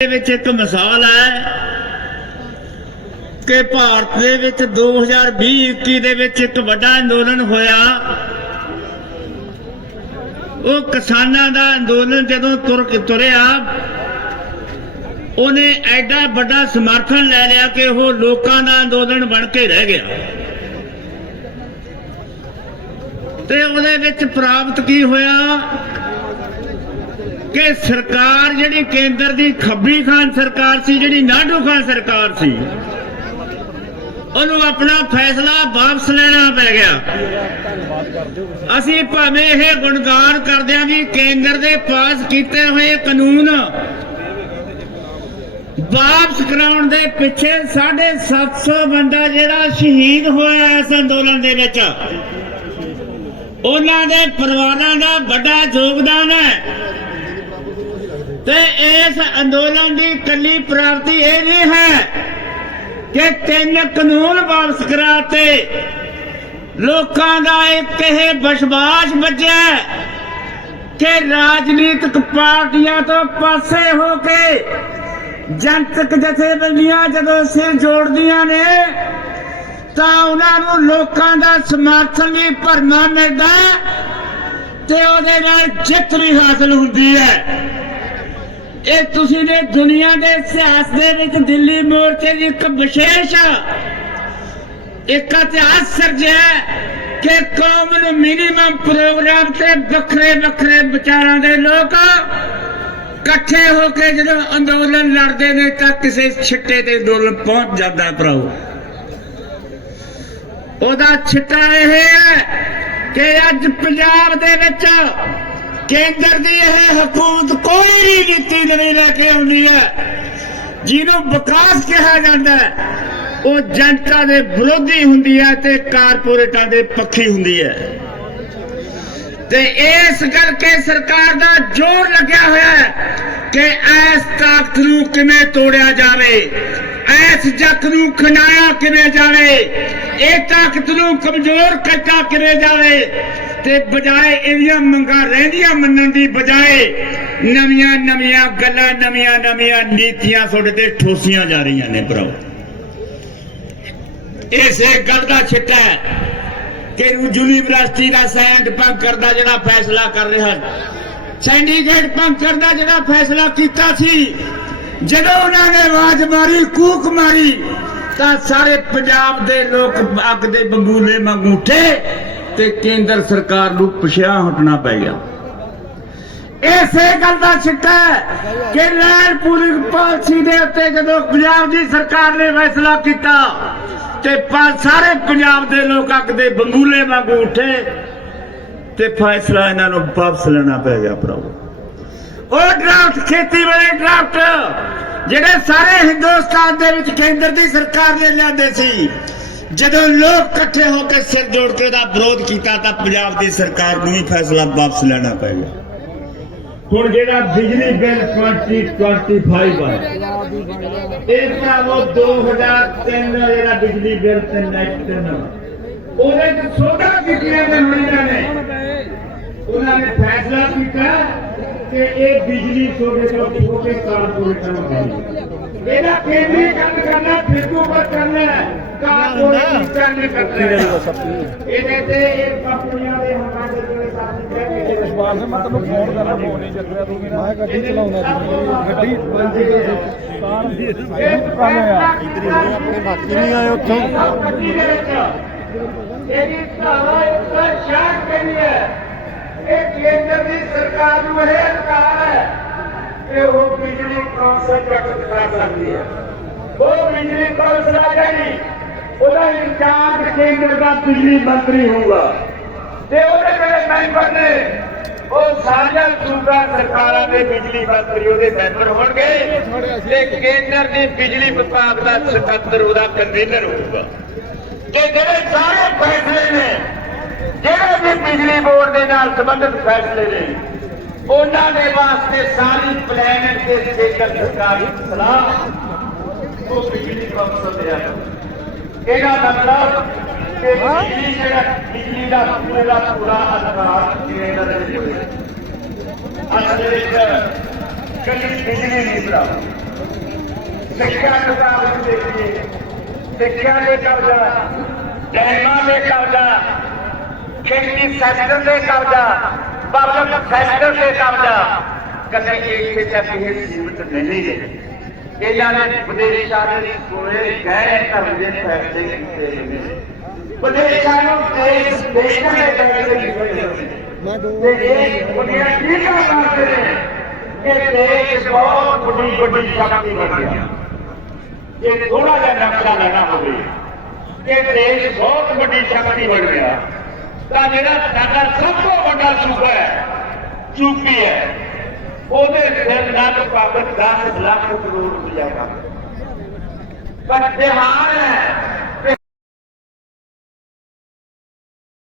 ਦੇ ਵਿੱਚ ਇੱਕ ਮਿਸਾਲ ਹੈ ਕਿ ਭਾਰਤ ਦੇ ਵਿੱਚ 2020-21 ਦੇ ਵਿੱਚ ਇੱਕ ਵੱਡਾ ਅੰਦੋਲਨ ਹੋਇਆ। ਉਹ ਕਿਸਾਨਾਂ ਦਾ ਅੰਦੋਲਨ ਜਦੋਂ ਤੁਰ ਤੁਰਿਆ, ਉਹਨੇ ਐਡਾ ਵੱਡਾ ਸਮਰਥਨ ਲੈ ਲਿਆ ਕਿ ਉਹ ਲੋਕਾਂ ਦਾ ਅੰਦੋਲਨ ਬਣ ਕੇ ਰਹਿ ਗਿਆ। ਤੇ ਉਹਦੇ ਵਿੱਚ ਪ੍ਰਾਪਤ ਕੀ ਹੋਇਆ? ਕਿ ਸਰਕਾਰ ਜਿਹੜੀ ਕੇਂਦਰ ਦੀ ਖੱਬੀ ਖਾਨ ਸਰਕਾਰ ਸੀ, ਜਿਹੜੀ ਨਾਡੂ ਖਾਨ ਸਰਕਾਰ ਸੀ, ਉਹਨੂੰ ਆਪਣਾ ਫੈਸਲਾ ਵਾਪਸ ਲੈਣਾ ਪੈ ਗਿਆ। ਅਸੀਂ ਭਾਵੇਂ ਇਹ ਗੁਣਗਾਨ ਕਰਦੇ ਹਾਂ ਵੀ ਕੇਂਦਰ ਦੇ ਪਾਸ ਕੀਤੇ ਹੋਏ ਕਾਨੂੰਨ ਵਾਪਸ ਕਰਾਉਣ ਦੇ ਪਿੱਛੇ 750 ਬੰਦਾ ਜਿਹੜਾ ਸ਼ਹੀਦ ਹੋਇਆ ਇਸ ਅੰਦੋਲਨ ਦੇ ਵਿੱਚ। ਉਹਨਾਂ ਦੇ ਪਰਿਵਾਰਾਂ ਦਾ ਵੱਡਾ ਯੋਗਦਾਨ ਹੈ। ਤੇ ਇਸ ਅੰਦੋਲਨ ਦੀ ਕੱਲੀ ਪ੍ਰਾਪਤੀ ਇਹ ਨਹੀਂ ਹੈ ਕਿ ਤਿੰਨ ਕਾਨੂੰਨ ਵਾਪਸ ਕਰਾਤੇ। ਲੋਕਾਂ ਦਾ ਇੱਕ ਇਹ ਵਿਸ਼ਵਾਸ ਵੱਜਿਆ ਕਿ ਰਾਜਨੀਤਿਕ ਪਾਰਟੀਆਂ ਤੋਂ ਪਾਸੇ ਹੋ ਕੇ ਜਨਤਕ ਜਥੇਬੰਦੀਆਂ ਜਦੋਂ ਸਿਰ ਜੋੜਦੀਆਂ ਨੇ, ਤਾਂ ਉਹਨਾਂ ਨੂੰ ਲੋਕਾਂ ਦਾ ਸਮਰਥਨ ਵੀ ਭਰਨਾ ਮਿਲਦਾ ਤੇ ਉਹਦੇ ਨਾਲ ਜਿੱਤ ਵੀ ਹਾਸਲ ਹੁੰਦੀ ਹੈ। ਇਹ ਤੁਸੀਂ ਨੇ ਦੁਨੀਆ ਦੇ ਇਤਿਹਾਸ ਦੇ ਵਿੱਚ ਦਿੱਲੀ ਮੋਰਚੇ ਦੀ ਇੱਕ ਵਿਸ਼ੇਸ਼ ਇੱਕ ਇਤਿਹਾਸ ਸਿਰਜਿਆ ਕਿ ਕੌਮ ਨੂੰ ਮਿਨੀਮਮ ਪ੍ਰੋਗਰਾਮ ਤੇ ਵੱਖਰੇ ਵੱਖਰੇ ਵਿਚਾਰਾਂ ਦੇ ਲੋਕ ਇਕੱਠੇ ਹੋ ਕੇ ਜਦੋਂ ਅੰਦੋਲਨ ਲੜਦੇ ਨੇ ਤਾਂ ਕਿਸੇ ਛਿੱਟੇ ਤੇ ਅੰਦੋਲਨ ਪਹੁੰਚ ਜਾਂਦਾ ਭਰਾਓ। ਉਹਦਾ ਛਿੱਟਾ ਇਹ ਹੈ ਕਿ ਅੱਜ ਪੰਜਾਬ ਦੇ ਵਿੱਚ ਕੇਂਦਰ ਦੀ ਇਹ ਹਕੂਮਤ ਕੋਈ ਵੀ ਨੀਤੀ ਨਵੀਂ ਲੈ ਕੇ ਆਉਂਦੀ ਹੈ। ਜਿਹਨੂੰ ਵਿਕਾਸ ਕਿਹਾ ਜਾਂਦਾ ਹੈ, ਉਹ ਜਨਤਾ ਦੇ ਵਿਰੋਧੀ ਹੁੰਦੀ ਹੈ ਤੇ ਕਾਰਪੋਰੇਟਾਂ ਦੇ ਪੱਖੀ ਹੁੰਦੀ ਹੈ। ਤੇ ਇਸ ਕਰਕੇ ਸਰਕਾਰ ਦਾ ਜ਼ੋਰ ਲੱਗਿਆ ਹੋਇਆ ਹੈ ਕਿ ਇਸ ਤਾਕਤ ਨੂੰ ਕਿਵੇਂ ਤੋੜਿਆ ਜਾਵੇ, ਇਸ ਜੱਤ ਨੂੰ ਖਨਾਇਆ ਕਿਵੇਂ ਜਾਵੇ, ਇਹ ਤਾਕਤ ਨੂੰ ਕਮਜ਼ੋਰ ਕੀਤਾ ਕਿਵੇਂ ਜਾਵੇ ਤੇ ਬਜਾਏ ਇਹਦੀਆਂ ਮੰਗਾਂ ਰਹਿੰਦੀਆਂ ਮੰਨਣ ਦੀ ਬਜਾਏ ਨਵੀਆਂ ਨਵੀਆਂ ਗੱਲਾਂ, ਨਵੀਆਂ ਨਵੀਆਂ ਨੀਤੀਆਂ ਤੁਹਾਡੇ ਤੇ ਠੋਸੀਆਂ ਜਾ ਰਹੀਆਂ ਨੇ ਭਰਾਓ। ਇਸੇ ਗੱਲ ਦਾ ਛਿੱਟਾ ਹੈ ਕਿ ਯੂਨੀਵਰਸਿਟੀ ਦਾ ਸੈਂਡ ਭੰਗ ਕਰਦਾ ਜਿਹੜਾ ਫੈਸਲਾ ਕਰ ਰਿਹਾ ਸੈਂਡੀਕੇਟ ਭੰਗ ਕਰਦਾ ਜਿਹੜਾ ਫੈਸਲਾ ਕੀਤਾ ਸੀ, ਜਦੋਂ ਉਹਨਾਂ ਨੇ ਆਵਾਜ਼ ਮਾਰੀ, ਕੂਕ ਮਾਰੀ, ਤਾਂ ਸਾਰੇ ਪੰਜਾਬ ਦੇ ਲੋਕ ਅੱਗ ਦੇ ਬੰਗੂਲੇ ਮੰਗੂਠੇ ਤੇ ਕੇਂਦਰ ਸਰਕਾਰ ਨੂੰ ਪਿਛਿਆ ਹਟਣਾ ਪੈ ਗਿਆ। ਇਸੇ ਗੱਲ ਦਾ ਸਿੱਟਾ ਕਿ ਲੈਂਡ ਪੂਲਿੰਗ ਪਾਲਿਸੀ ਦੇ ਉੱਤੇ ਜਦੋਂ ਪੰਜਾਬ ਦੀ ਸਰਕਾਰ ਨੇ ਫੈਸਲਾ ਕੀਤਾ ਤੇ ਸਾਰੇ ਪੰਜਾਬ ਦੇ ਲੋਕ ਅੱਗ ਦੇ ਬੰਗੂਲੇ ਵਾਂਗੂ ਉੱਠੇ ਤੇ ਫੈਸਲਾ ਇਹਨਾਂ ਨੂੰ ਵਾਪਸ ਲੈਣਾ ਪੈ ਗਿਆ ਭਰਾਵੋ। ਉਹ ਡਰਾਫਟ ਖੇਤੀ ਵਾਲੇ ਡਰਾਫਟ ਜਿਹੜੇ ਸਾਰੇ ਹਿੰਦੁਸਤਾਨ ਦੇ ਵਿੱਚ ਕੇਂਦਰ ਦੀ ਸਰਕਾਰ ਨੇ ਲਿਆਂਦੇ ਸੀ ਜਦੋਂ ਲੋਕ ਇਕੱਠੇ ਹੋ ਕੇ ਸਿਰ ਜੋੜ ਕੇ ਦਾ ਵਿਰੋਧ ਕੀਤਾ ਤਾਂ ਪੰਜਾਬ ਦੀ ਸਰਕਾਰ ਨੂੰ ਹੀ ਫੈਸਲਾ ਵਾਪਸ ਲੈਣਾ ਪੈ ਗਿਆ ਹੁਣ ਜਿਹੜਾ ਬਿਜਲੀ ਬਿੱਲ 2025 ਹੈ ਇਹ ਭਰਾਵੋ 2003 ਦਾ ਜਿਹੜਾ ਬਿਜਲੀ ਬਿੱਲ ਤੇ ਨੈਟ ਤਿੰਨ ਉਹਦੇ ਚ ਸੋਧਾ ਕੀਤੀਆਂ ਨੇ ਮਰੀਜ਼ਾਂ ਨੇ ਉਹਨਾਂ ਨੇ ਫੈਸਲਾ ਕੀਤਾ ਕਿ ਇਹ ਬਿਜਲੀ ਸੋਧੇ ਤੋਂ ਛੋਟੇ ਕਾਰਪੋਰੇਟਾਂ ਨੂੰ ਦੇਣੀ ਇਹਦਾ ਕੇਂਦਰੀਕਰਨ ਕਰਨਾ ਫਿਰਕੂ ਪਰ ਕਰਨਾ ਕਾਰਪੋਰੇਟੀਕਰਨ ਕਰਨਾ ਇਹਦੇ ਤੇ ਇਹ ਕੰਪਨੀਆਂ ਦੇ ਹੱਕਾਂ ਦੇ ਜਿਹੜੇ ਸਾਥੀ ਕਹਿ ਕੇ ਜਸਪਾਲ ਸਿੰਘ ਮੈਂ ਤੈਨੂੰ ਫੋਨ ਕਰਨਾ ਫੋਨ ਨਹੀਂ ਚੱਕਿਆ ਤੂੰ ਮੇਰਾ ਮੈਂ ਗੱਡੀ ਚਲਾਉਂਦਾ ਗੱਡੀ ਬੰਦੀ ਦੇ ਕਾਰ ਦੀ ਕੰਮ ਆ। ਇਧਰ ਆਪਣੇ ਬਾਕੀ ਨਹੀਂ ਆਏ ਉੱਥੋਂ। ਇਹਦੀ ਧਾਰਾ 166 ਕਹਿੰਦੀ ਹੈ। ਇਹ ਕੇਂਦਰ ਦੀ ਸਰਕਾਰ ਨੂੰ ਇਹ ਅਧਿਕਾਰ ਹੈ ਕਿ ਉਹ ਬਿਜਲੀ ਕੌਂਸਲ ਗਠਿਤ ਕਰ ਸਕਦੀ ਹੈ। ਉਹ ਬਿਜਲੀ ਕੌਂਸਲ ਆ ਜਾਏਗੀ ਉਹਦਾ ਇੰਚਾਰਜ ਕੇਂਦਰ ਦਾ ਬਿਜਲੀ ਮੰਤਰੀ ਹੋਊਗਾ। ਤੇ ਉਹਦੇ ਜਿਹੜੇ ਮੈਂਬਰ ਨੇ, ਉਹ ਸਾਰੀਆਂ ਸੂਬਾ ਸਰਕਾਰਾਂ ਦੇ ਬਿਜਲੀ ਮੰਤਰੀ, ਉਹਦੇ ਮੈਂਬਰ ਹੋਣਗੇ। ਤੇ ਕੇਂਦਰ ਦੀ ਬਿਜਲੀ ਵਿਭਾਗ ਦਾ ਸਕੱਤਰ, ਉਹਦਾ ਕਨਵੀਨਰ ਹੋਊਗਾ। ਕਿ ਜਿਹੜੇ ਸਾਰੇ ਫੈਸਲੇ ਨੇ, ਜਿਹੜੇ ਵੀ ਬਿਜਲੀ ਬੋਰਡ ਦੇ ਨਾਲ ਸੰਬੰਧਿਤ ਫੈਸਲੇ ਨੇ, ਉਹਨਾਂ ਦੇ ਵਾਸਤੇ ਸਾਰੀ ਪਲੈਨਟ ਤੇ ਕੇਂਦਰ ਸਰਕਾਰੀ ਸਲਾਹ, ਉਹ ਬਿਜਲੀ ਕੌਂਸਲ ਦੇ ਆ ਇਹਦਾ ਮਤਲਬ ਕਿ ਬਿਜਲੀ ਜਿਹੜਾ, ਬਿਜਲੀ ਦਾ ਪੂਰਾ ਪੂਰਾ ਅਧਿਕਾਰ ਕੇਂਦਰ ਦੇ ਕੋਲ ਅਸਲ ਵਿੱਚ ਕੱਲੀ ਬਿਜਲੀ ਨਹੀਂ ਭਰਾ ਸਿੱਖਿਆ ਵਿਭਾਗ ਨੂੰ ਦੇਖੀਏ। ਸਿੱਖਿਆ ਦੇ ਕਬਜ਼ਾ ਡੈਮਾਂ ਦੇ ਕਬਜ਼ਾ ਖੇਤੀ ਸੈਕਟਰ ਦੇ ਕਬਜ਼ਾ ਪਬਲਿਕ ਸੈਕਟਰ ਦੇ ਕਬਜ਼ਾ ਕਦੇ ਇੱਥੇ ਤੱਕ ਇਹ ਸੀਮਤ ਨਹੀਂ ਰਹੇ। ਇਹਨਾਂ ਨੇ ਵਿਦੇਸ਼ਾਂ ਦੇ ਕੋਲੇ ਗੈਰ ਧਰਮ ਦੇ ਫੈਸਲੇ ਕੀਤੇ ਨੇ। ਵਿਦੇਸ਼ਾਂ ਨੂੰ ਦੇਸ਼, ਦੇਸ਼ਾਂ ਦੇ ਫੈਸਲੇ ਕੀਤੇ ਨੇ। ਤੇ ਇਹ ਦੁਨੀਆ ਕੀ ਕਰਦੇ ਨੇ? ਕਿ ਦੇਸ਼ ਬਹੁਤ ਵੱਡੀ ਵੱਡੀ ਸ਼ਕਤੀ ਬਣ ਗਿਆ। ਇਹ ਥੋੜਾ ਜਿਹਾ ਨਕਸ਼ਾ ਲੈਣਾ ਹੋਵੇ। ਇਹ ਦੇਸ਼ ਬਹੁਤ ਵੱਡੀ ਸ਼ਕਤੀ ਬਣ ਗਿਆ। ਤਾਂ ਜਿਹੜਾ ਸਾਡਾ ਸਭ ਤੋਂ ਵੱਡਾ ਸੂਬਾ ਹੈ ਯੂਪੀ ਹੈ। ਉਹਦੇ ਸਿਰ ਲਗਭਗ 10 ਲੱਖ ਕਰੋੜ ਰੁਪਇਆ ਕੰਮ ਪਰ ਬਿਹਾਰ ਹੈ।